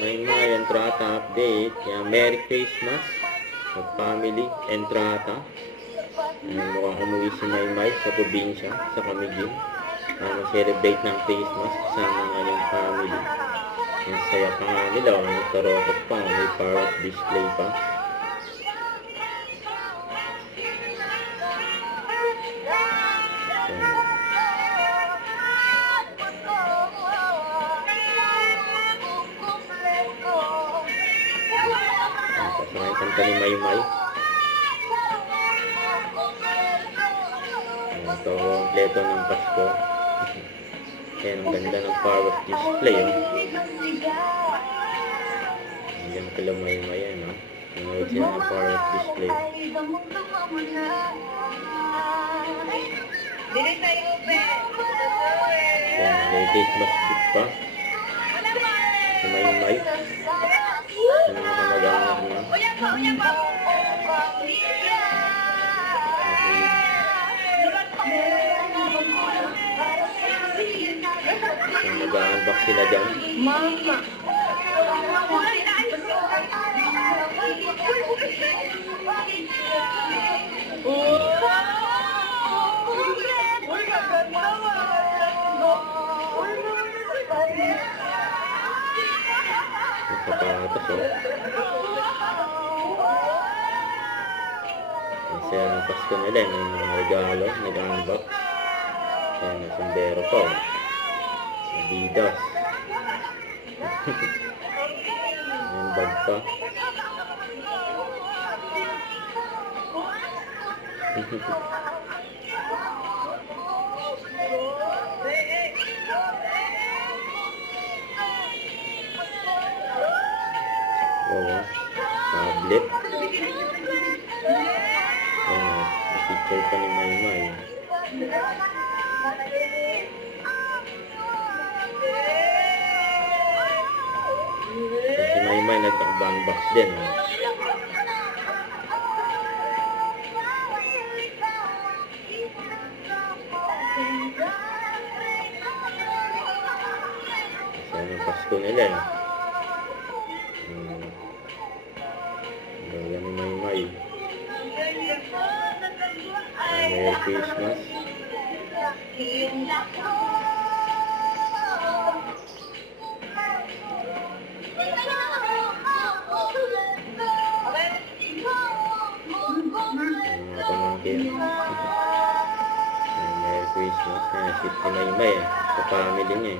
May mga entrata update. Yan, Merry Christmas sa family entrata. Mukhang umuwi si Maymay sa probinsya, sa Camiguin. Mag-celebrate ng Christmas kasama ng kanyang family. Ang saya pa nga nila, may tarotot pa, may parrot display pa. May kanta ni Maymay. Ito, kompleto ng Pasko. Ayan, ang ganda ng power display. Ayan pala Maymay. Nanood sila ng power display. Ayan, may Christmas gift pa. Si Maymay. Sa mga kamag-anak niya. Mag-unbox sila dyan. Mama. Sapatos, Ang saya ng Pasko nila. May mga regalo. Nag-unbox. Ayan, may sundero pa. Adidas. Ayan, bag pa. Oo, tablet. Ayan, may picture pa ni Maymay. Si Maymay nag-unbox din. Kasi yung Pasko nila. Yan ni Maymay. Merry Christmas. Mga pamangkin. Merry Christmas. Nasip ni Maymay sa family niya.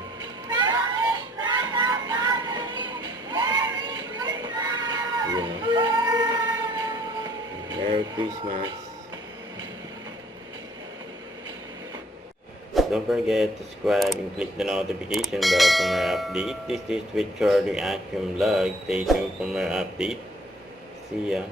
Yun. Merry Christmas. Don't forget to subscribe and click the notification bell for more update. This is Richard Reaction Vlog. Stay tuned for more update. See ya.